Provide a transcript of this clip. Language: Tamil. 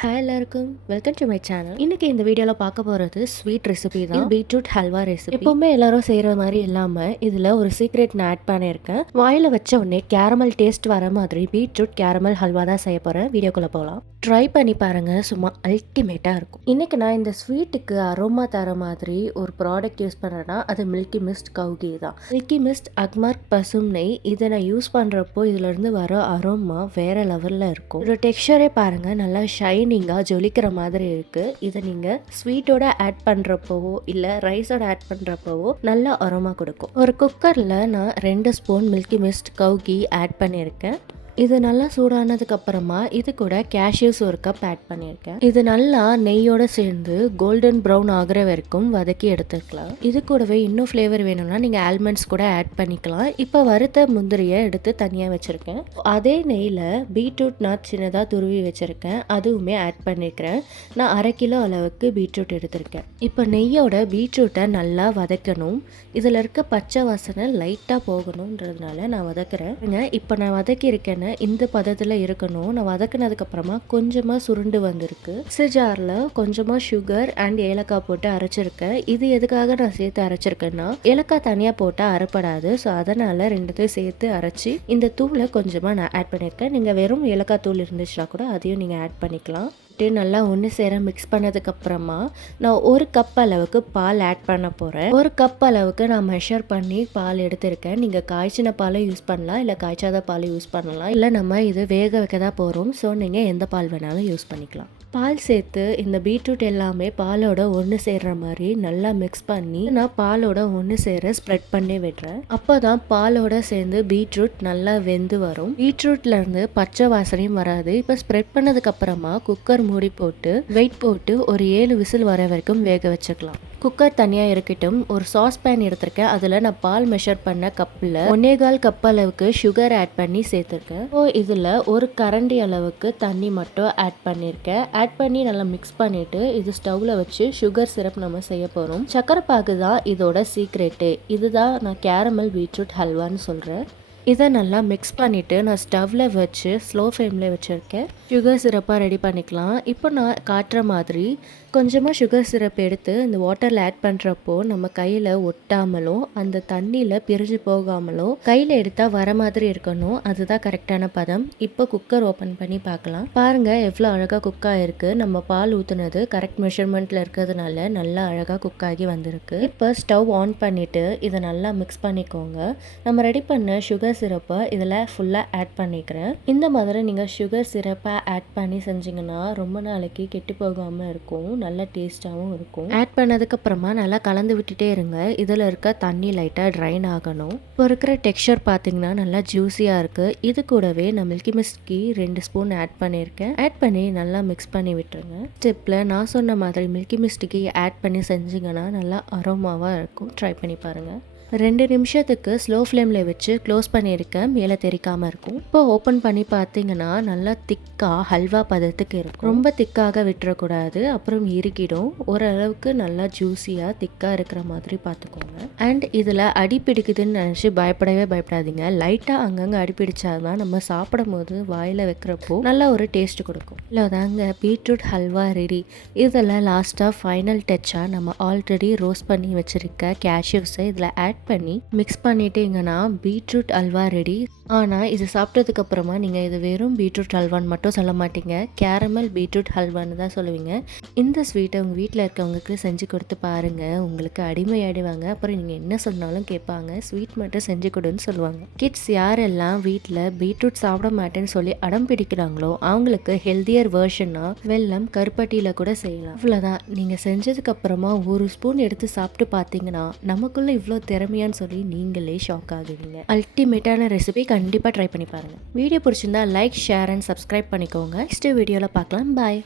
ஹாய் எல்லாருக்கும் வெல்கம் டு மை சேனல். இன்னைக்கு இந்த வீடியோவில் பார்க்க போகிறது ஸ்வீட் ரெசிபி தான். Beetroot halwa recipe. எப்பவுமே எல்லாரும் செய்கிற மாதிரி இல்லாமல் இதில் ஒரு சீக்ரெட் நான் ஆட் பண்ணியிருக்கேன். வாயில் வச்ச உடனே கேரமல் டேஸ்ட் வர மாதிரி பீட்ரூட் கேரமல் ஹல்வா தான் செய்ய போகிறேன். வீடியோக்குள்ளே போகலாம். ட்ரை பண்ணி பாருங்கள், சும்மா அல்டிமேட்டாக இருக்கும். இன்றைக்கி நான் இந்த ஸ்வீட்டுக்கு அரோமா தர மாதிரி ஒரு ப்ராடக்ட் யூஸ் பண்ணுறேன்னா அது மில்கி மிஸ்ட் கவுகி தான். மில்கி மிஸ்ட் அக்மார்க் பசும் நெய். இதை நான் யூஸ் பண்ணுறப்போ இதுலேருந்து வர அரோமா வேறு லெவலில் இருக்கும். ஒரு டெக்ஸ்சரே பாருங்கள், நல்லா ஷைனிங்காக ஜொலிக்கிற மாதிரி இருக்குது. இதை நீங்கள் ஸ்வீட்டோட ஆட் பண்ணுறப்போவோ இல்லை ரைஸோட ஆட் பண்ணுறப்போவோ நல்லா அரோமா கொடுக்கும். ஒரு குக்கரில் நான் 2 ஸ்பூன் மில்கி மிஸ்ட் கவுகி ஆட் பண்ணியிருக்கேன். இது நல்லா சூடானதுக்கு அப்புறமா இது கூட கேஷ்யூஸ் ஒரு கப் ஆட் பண்ணியிருக்கேன். இது நல்லா நெய்யோட சேர்ந்து கோல்டன் ப்ரௌன் ஆகுற வரைக்கும் வதக்கி எடுத்துக்கலாம். இது கூடவே இன்னும் ஃப்ளேவர் வேணும்னா நீங்கள் ஆல்மண்ட்ஸ் கூட ஆட் பண்ணிக்கலாம். இப்போ வறுத்த முந்திரியை எடுத்து தனியாக வச்சுருக்கேன். அதே நெய்யில் பீட்ரூட் நான் சின்னதாக துருவி வச்சுருக்கேன், அதுவுமே ஆட் பண்ணியிருக்கிறேன். நான் 1/2 கிலோ அளவுக்கு பீட்ரூட் எடுத்திருக்கேன். இப்போ நெய்யோட பீட்ரூட்டை நல்லா வதக்கணும். இதில் இருக்க பச்சை வாசனை லைட்டாக போகணுன்றதுனால நான் வதக்குறேன். இப்போ நான் வதக்கியிருக்கேன்னு இந்த பதத்தில் இருக்கணும். நான் வதக்கினதுக்கு அப்புறமா கொஞ்சமாக சுருண்டு வந்திருக்கு. மிக்ஸி ஜாரில் கொஞ்சமாக சுகர் அண்ட் ஏலக்காய் போட்டு அரைச்சிருக்கேன். இது எதுக்காக நான் சேர்த்து அரைச்சிருக்கேன்னா ஏலக்காய் தனியாக போட்டால் அரைப்படாது. ஸோ அதனால் 2த்தையும் சேர்த்து அரைச்சி இந்த தூளை கொஞ்சமாக நான் ஆட் பண்ணியிருக்கேன். நீங்கள் வெறும் ஏலக்காய் தூள் இருந்துச்சுன்னா கூட அதையும் நீங்கள் ஆட் பண்ணிக்கலாம். நல்லா ஒன்று சேர மிக்ஸ் பண்ணதுக்கு அப்புறமா நான் 1 கப் அளவுக்கு பால் ஆட் பண்ண போகிறேன். 1 கப் அளவுக்கு நான் மெஷர் பண்ணி பால் எடுத்திருக்கேன். நீங்கள் காய்ச்சின பாலை யூஸ் பண்ணலாம், இல்லை காய்ச்சாத பாலை யூஸ் பண்ணலாம், இல்லை நம்ம இது வேக வைக்க தான் போகிறோம். ஸோ நீங்கள் எந்த பால் வேணாலும் யூஸ் பண்ணிக்கலாம். பால் சேர்த்து இந்த பீட்ரூட் எல்லாமே பாலோட ஒன்று சேர்ற மாதிரி நல்லா மிக்ஸ் பண்ணி நான் பாலோட ஒன்று சேர ஸ்ப்ரெட் பண்ணி விடுறேன். அப்போ தான் பாலோட சேர்ந்து பீட்ரூட் நல்லா வெந்து வரும். பீட்ரூட்ல இருந்து பச்சை வாசனையும் வராது. இப்போ ஸ்ப்ரெட் பண்ணதுக்கு அப்புறமா குக்கர் மூடி போட்டு வெயிட் போட்டு ஒரு 7 விசில் வர வரைக்கும் வேக வச்சுக்கலாம். குக்கர் தனியாக இருக்கட்டும். ஒரு சாஸ் பேன் எடுத்திருக்கேன். அதில் நான் பால் மெஷர் பண்ண கப்பில் 1/4 கப் அளவுக்கு சுகர் ஆட் பண்ணி சேர்த்துருக்கேன். இதில் ஒரு கரண்டி அளவுக்கு தண்ணி மட்டும் ஆட் பண்ணியிருக்கேன். ஆட் பண்ணி நல்லா மிக்ஸ் பண்ணிவிட்டு இது ஸ்டவ்வில் வச்சு சுகர் சிரப் நம்ம செய்ய போகிறோம். சக்கரை பாகு தான் இதோட சீக்ரெட்டு. இதுதான் நான் கேரமல் பீட்ரூட் ஹல்வான்னு சொல்கிறேன். இதை நல்லா மிக்ஸ் பண்ணிவிட்டு நான் ஸ்டவ்வில் வச்சு ஸ்லோ ஃப்ளேமில் வச்சுருக்கேன். சுகர் சிரப்பாக ரெடி பண்ணிக்கலாம். இப்போ நான் காட்டுற மாதிரி கொஞ்சமாக சுகர் சிரப் எடுத்து இந்த வாட்டரில் ஆட் பண்ணுறப்போ நம்ம கையில் ஒட்டாமலும் அந்த தண்ணியில் பிரிஞ்சு போகாமலும் கையில் எடுத்தால் வர மாதிரி இருக்கணும். அதுதான் கரெக்டான பதம். இப்போ குக்கர் ஓப்பன் பண்ணி பார்க்கலாம். பாருங்கள் எவ்வளோ அழகாக குக் ஆகிருக்கு. நம்ம பால் ஊற்றுனது கரெக்ட் மெஷர்மெண்ட்டில் இருக்கிறதுனால நல்லா அழகாக குக் ஆகி வந்திருக்கு. இப்போ ஸ்டவ் ஆன் பண்ணிவிட்டு இதை நல்லா மிக்ஸ் பண்ணிக்கோங்க. நம்ம ரெடி பண்ண சுகர் சிரப்பை இதில் ஃபுல்லாக ஆட் பண்ணிக்கிறேன். இந்த மாதிரி நீங்கள் சுகர் சிரப்பை ஆட் பண்ணி செஞ்சிங்கன்னா ரொம்ப நாளைக்கு கெட்டு போகாமல் இருக்கும், நல்ல டேஸ்ட்டாகவும் இருக்கும். ஆட் பண்ணதுக்கப்புறமா நல்லா கலந்து விட்டுட்டே இருங்க. இதில் இருக்க தண்ணி லைட்டாக ட்ரைன் ஆகணும். இப்போ இருக்கிற டெக்ஸ்சர் பார்த்தீங்கன்னா நல்லா ஜூஸியாக இருக்குது. இது கூடவே நான் மில்கி மிஸ்ட்கி 2 ஸ்பூன் ஆட் பண்ணியிருக்கேன். ஆட் பண்ணி நல்லா மிக்ஸ் பண்ணி விட்டுருங்க. ஸ்டெப்பில் நான் சொன்ன மாதிரி மில்கி மிஸ்ட்கி ஆட் பண்ணி செஞ்சிங்கன்னா நல்லா அரோமாவாக இருக்கும். ட்ரை பண்ணி பாருங்கள். 2 நிமிஷத்துக்கு ஸ்லோ ஃப்ளேமில் வச்சு க்ளோஸ் பண்ணியிருக்கேன். மேலே தெரிக்காமல் இருக்கும். இப்போ ஓப்பன் பண்ணி பார்த்தீங்கன்னா நல்லா திக்காக ஹல்வா பதத்துக்கு இருக்கும். ரொம்ப திக்காக விட்டுறக்கூடாது, அப்புறம் இறுக்கிடும். ஓரளவுக்கு நல்லா ஜூஸியாக திக்காக இருக்கிற மாதிரி பார்த்துக்கோங்க. அண்ட் இதில் அடி பிடிக்குதுன்னு நினச்சி பயப்படாதீங்க. லைட்டாக அங்கங்கே அடி பிடிச்சாதான் நம்ம சாப்பிடும் போது வாயில் வைக்கிறப்போ நல்லா ஒரு டேஸ்ட் கொடுக்கும். இல்லை தாங்க பீட்ரூட் ஹல்வா ரெடி. இதில் லாஸ்ட்டாக ஃபைனல் டச்சாக நம்ம ஆல்ரெடி ரோஸ்ட் பண்ணி வச்சுருக்க கேஷ்யூஸை இதில் ஆட் பண்ணி மிக்ஸ் பண்ணிட்டீங்கன்னா பீட்ரூட் அல்வா ரெடி. ஆனால் இது சாப்பிட்டதுக்கு அப்புறமா நீங்கள் இது வெறும் பீட்ரூட் ஹல்வான்னு மட்டும் சொல்ல மாட்டீங்க, கேரமல் பீட்ரூட் ஹல்வான்னு தான் சொல்லுவீங்க. இந்த ஸ்வீட்டை உங்கள் வீட்டில் இருக்கவங்களுக்கு செஞ்சு கொடுத்து பாருங்கள், உங்களுக்கு அடிமையாடுவாங்க. அப்புறம் நீங்கள் என்ன சொன்னாலும் கேட்பாங்க. ஸ்வீட் மட்டும் செஞ்சு கொடுன்னு சொல்லுவாங்க. கிட்ஸ் யாரெல்லாம் வீட்டில் பீட்ரூட் சாப்பிட மாட்டேன்னு சொல்லி அடம் பிடிக்கிறாங்களோ அவங்களுக்கு ஹெல்தியர் வேர்ஷனாக வெல்லம் கருப்பட்டியில் கூட செய்யலாம். அவ்வளோதான். நீங்கள் செஞ்சதுக்கு அப்புறமா 1 ஸ்பூன் எடுத்து சாப்பிட்டு பார்த்தீங்கன்னா நமக்குள்ள இவ்வளோ திறமையான்னு சொல்லி நீங்களே ஷாக் ஆகுவீங்க. அல்டிமேட்டான ரெசிபி, கண்டிப்பாக ட்ரை பண்ணி பாருங்கள். வீடியோ பிடிச்சிருந்தா லைக், ஷேர் அண்ட் சப்ஸ்கிரைப் பண்ணிக்கோங்க. நெக்ஸ்ட் வீடியோவில் பார்க்கலாம். பாய்.